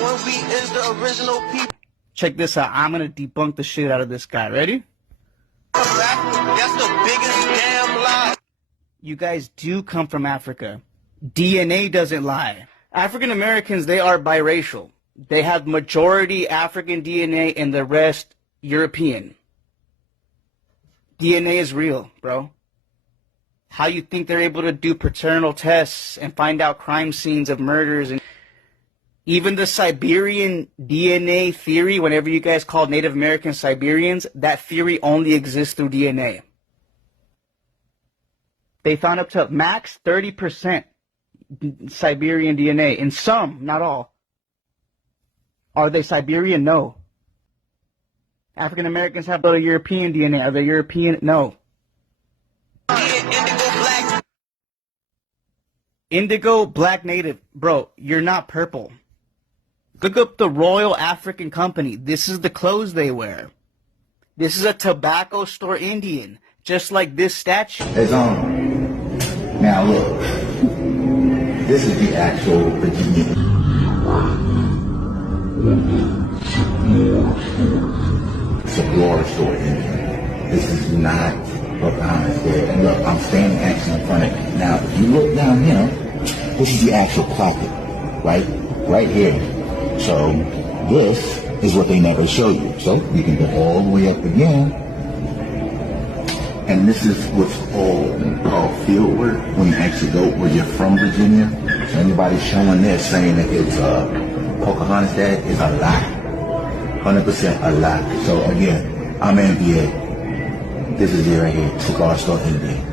when we is the original people. Check this out. I'm gonna debunk the shit out of this guy. Ready? That's the biggest damn lie. You guys do come from Africa. DNA doesn't lie. African Americans, they are biracial. They have majority African DNA and the rest European. DNA is real, bro. How you think they're able to do paternal tests and find out crime scenes of murders, and even the Siberian DNA theory, whenever you guys call Native Americans Siberians, that theory only exists through DNA. They found up to max 30% Siberian DNA. In some, not all. Are they Siberian? No. African Americans have a little European DNA. Are they European? No. Indigo, black native. Bro, you're not purple. Look up the Royal African Company. This is the clothes they wear. This is a tobacco store Indian, just like this statue. It's on. Now look, this is the actual pretendian. It's a floor store Indian. This is not Pocahontas there. And look, I'm standing actually in front of it. Now, if you look down here, this is the actual clocket, right? Right here. So, this is what they never show you. So, you can go all the way up again. And this is what's called field work when you actually go where you're from Virginia. So anybody showing this saying that it's Pocahontas that is a lie. 100% a lie. So again, I'm NBA. This is it right here. Cigar Store NBA.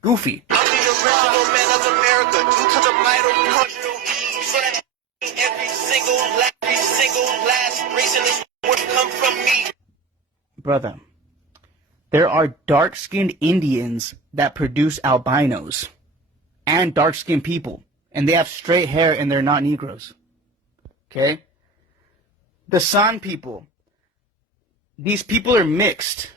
Goofy. I'm the original man of America due to the mitochondrial Eve. So that every single last reason this would come from me. Brother, there are dark-skinned Indians that produce albinos and dark-skinned people, and they have straight hair and they're not Negroes. Okay? The San people, these people are mixed.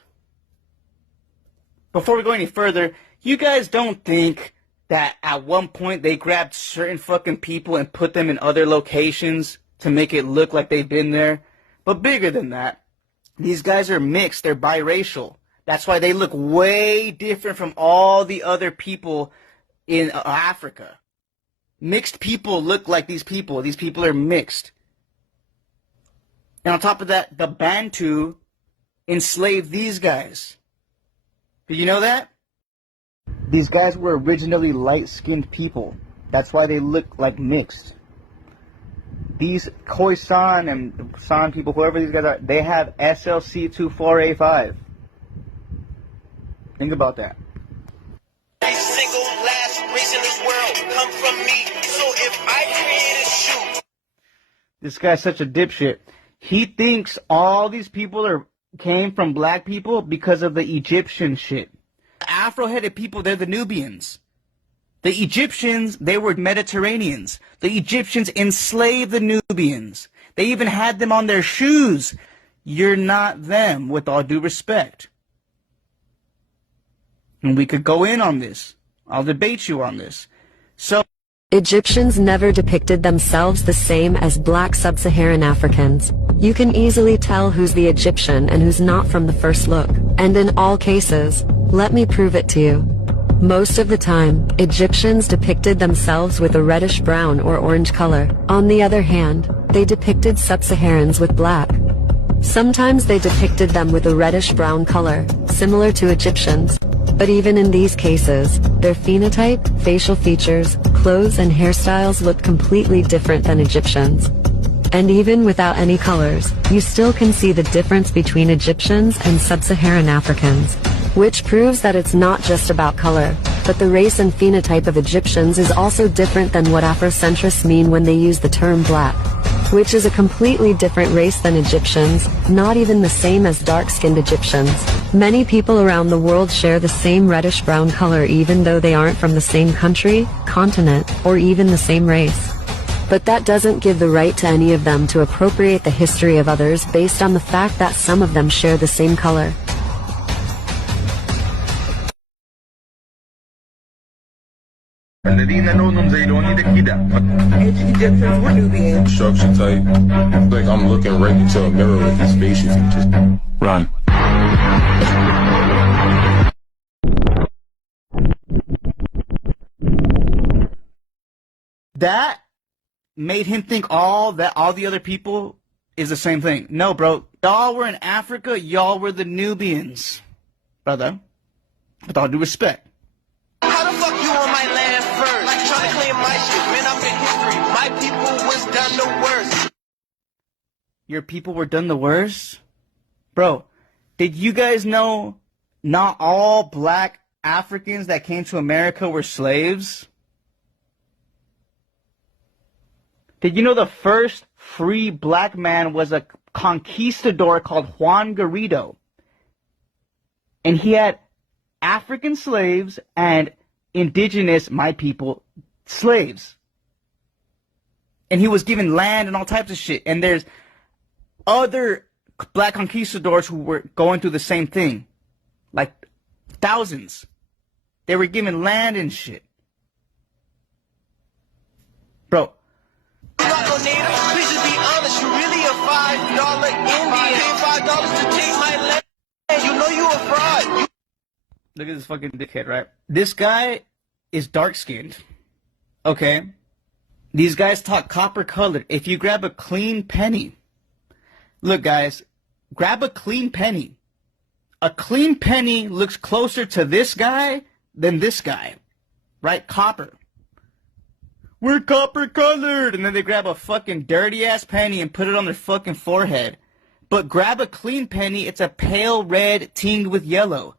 Before we go any further, you guys don't think that at one point they grabbed certain fucking people and put them in other locations to make it look like they've been there? But bigger than that, these guys are mixed. They're biracial. That's why they look way different from all the other people in Africa. Mixed people look like these people. These people are mixed. And on top of that, the Bantu enslaved these guys. Did you know that? These guys were originally light-skinned people. That's why they look like mixed. These Khoisan and San people, whoever these guys are, they have SLC24A5. Think about that. Every single last race in this world come from me. So if I create a shoe. This guy's such a dipshit. He thinks all these people came from black people because of the Egyptian shit. Afro-headed people, they're the Nubians. The Egyptians, they were Mediterraneans. The Egyptians enslaved the Nubians. They even had them on their shoes. You're not them, with all due respect. And we could go in on this. I'll debate you on this. So, Egyptians never depicted themselves the same as black sub-Saharan Africans. You can easily tell who's the Egyptian and who's not from the first look. And in all cases, let me prove it to you. Most of the time, Egyptians depicted themselves with a reddish-brown or orange color. On the other hand, they depicted sub-Saharans with black. Sometimes they depicted them with a reddish-brown color, similar to Egyptians. But even in these cases, their phenotype, facial features, clothes and hairstyles looked completely different than Egyptians. And even without any colors, you still can see the difference between Egyptians and sub-Saharan Africans, which proves that it's not just about color, but the race and phenotype of Egyptians is also different than what Afrocentrists mean when they use the term black, which is a completely different race than Egyptians, not even the same as dark-skinned Egyptians. Many people around the world share the same reddish-brown color even though they aren't from the same country, continent, or even the same race. But that doesn't give the right to any of them to appropriate the history of others based on the fact that some of them share the same color. الذين لونهم زي لوني ده كده. Egyptians were Nubian. Structure type. Like I'm looking right into a mirror with these facial features. Run. That made him think all the other people is the same thing. No, bro. Y'all were in Africa. Y'all were the Nubians. Brother, with all due respect. How the fuck you on my land first? Like trying to claim my shit, man, I'm in history. My people was done the worst. Your people were done the worst? Bro, did you guys know not all black Africans that came to America were slaves? Did you know the first free black man was a conquistador called Juan Garrido? And he had African slaves and indigenous, my people, slaves. And he was given land and all types of shit. And there's other black conquistadors who were going through the same thing. Like thousands. They were given land and shit. Bro. Please just be honest, you really a $5 Indian. Pay $5 to take my land. You know you a fraud. Look at this fucking dickhead, right? This guy is dark-skinned. Okay? These guys talk copper-colored. If you grab a clean penny... Look, guys. Grab a clean penny. A clean penny looks closer to this guy than this guy. Right? Copper. We're copper-colored! And then they grab a fucking dirty-ass penny and put it on their fucking forehead. But grab a clean penny, it's a pale red tinged with yellow.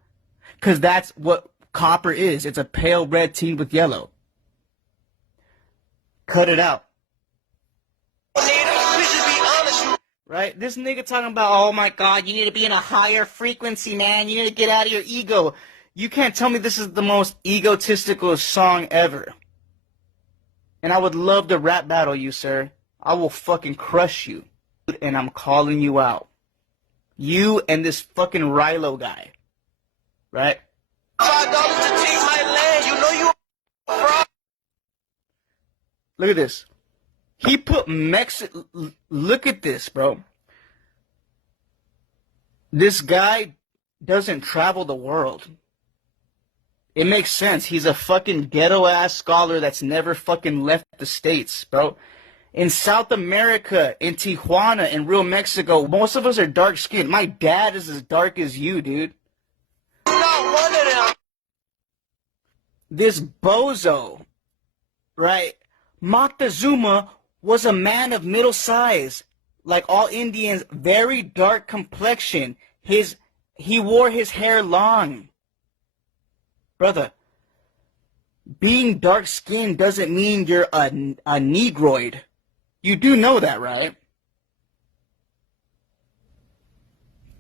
Because that's what copper is. It's a pale red tinged with yellow. Cut it out. Right? This nigga talking about, oh my god, you need to be in a higher frequency, man. You need to get out of your ego. You can't tell me this is the most egotistical song ever. And I would love to rap battle you, sir. I will fucking crush you. And I'm calling you out. You and this fucking Rilo guy. Right? $5 to take my land. You know you a fraud. Look at this. He put Look at this, bro. This guy doesn't travel the world. It makes sense. He's a fucking ghetto-ass scholar that's never fucking left the States, bro. In South America, in Tijuana, in real Mexico, most of us are dark-skinned. My dad is as dark as you, dude. Not one of them. This bozo, right? Moctezuma was a man of middle size. Like all Indians, very dark complexion. He wore his hair long. Brother, being dark-skinned doesn't mean you're a Negroid. You do know that, right?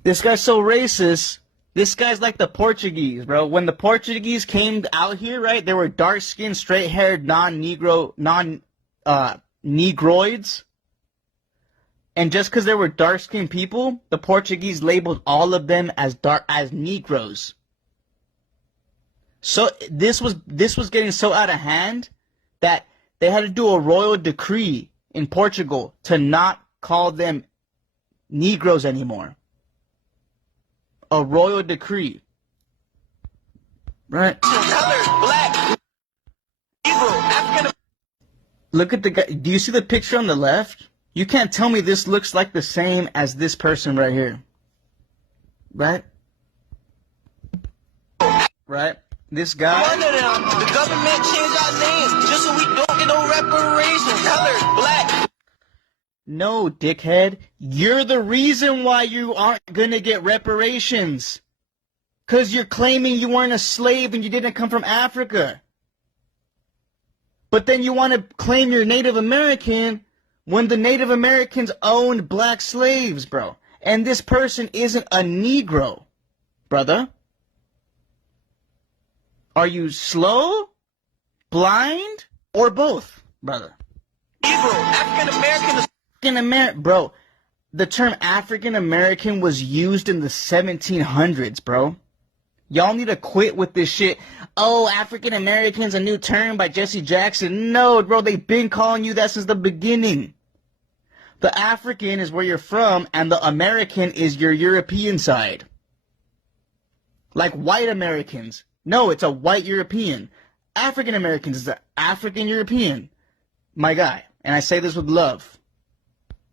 This guy's so racist. This guy's like the Portuguese, bro. When the Portuguese came out here, right, they were dark-skinned, straight-haired, Negroids. And just because they were dark-skinned people, the Portuguese labeled all of them as Negroes. So this was getting so out of hand that they had to do a royal decree in Portugal to not call them Negroes anymore. A royal decree. Right? Color, black, Negro, African. Look at the guy. Do you see the picture on the left? You can't tell me this looks like the same as this person right here. Right? Right? This guy. One of them. The government changed our names just so we don't get no reparations. Color, black. No, dickhead. You're the reason why you aren't gonna get reparations. 'Cause you're claiming you weren't a slave and you didn't come from Africa. But then you want to claim you're Native American when the Native Americans owned black slaves, bro. And this person isn't a Negro, brother. Are you slow, blind, or both, brother? Negro, African American. Bro, the term African American was used in the 1700s, bro. Y'all need to quit with this shit. Oh, African American's a new term by Jesse Jackson. No, bro, they've been calling you that since the beginning. The African is where you're from, and the American is your European side. Like white Americans. No, it's a white European. African Americans is an African European. My guy. And I say this with love.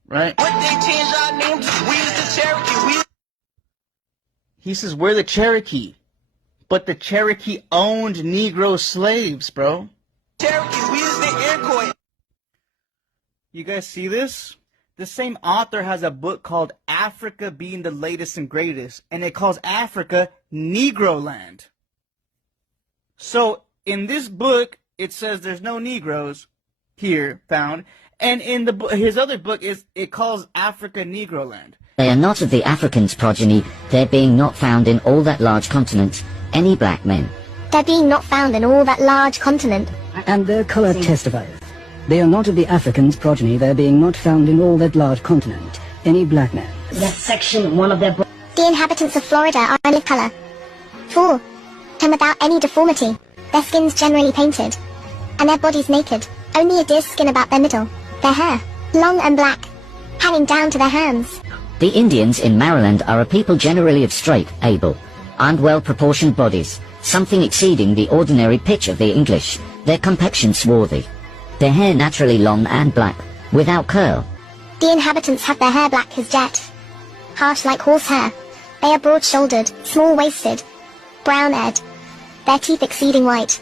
Right? What they changed our name to? We is the Cherokee. He says, we're the Cherokee. But the Cherokee owned Negro slaves, bro. Cherokee, we is the Iroquois. You guys see this? The same author has a book called Africa Being the Latest and Greatest, and it calls Africa Negro Land. So, in this book, it says there's no Negroes here found, and in his other book, it calls Africa Negro Land. They are not of the Africans' progeny, there being not found in all that large continent any black men. There being not found in all that large continent. And their colour testifieth. They are not of the Africans' progeny, there being not found in all that large continent any black men. That's section 1 of their book. The inhabitants of Florida are olive colour. 4. And without any deformity, their skins generally painted, and their bodies naked, only a deer skin about their middle, their hair, long and black, hanging down to their hands. The Indians in Maryland are a people generally of straight, able, and well-proportioned bodies, something exceeding the ordinary pitch of the English, their complexion swarthy, their hair naturally long and black, without curl. The inhabitants have their hair black as jet, harsh like horsehair. They are broad-shouldered, small-waisted, brown-haired, their teeth exceeding white,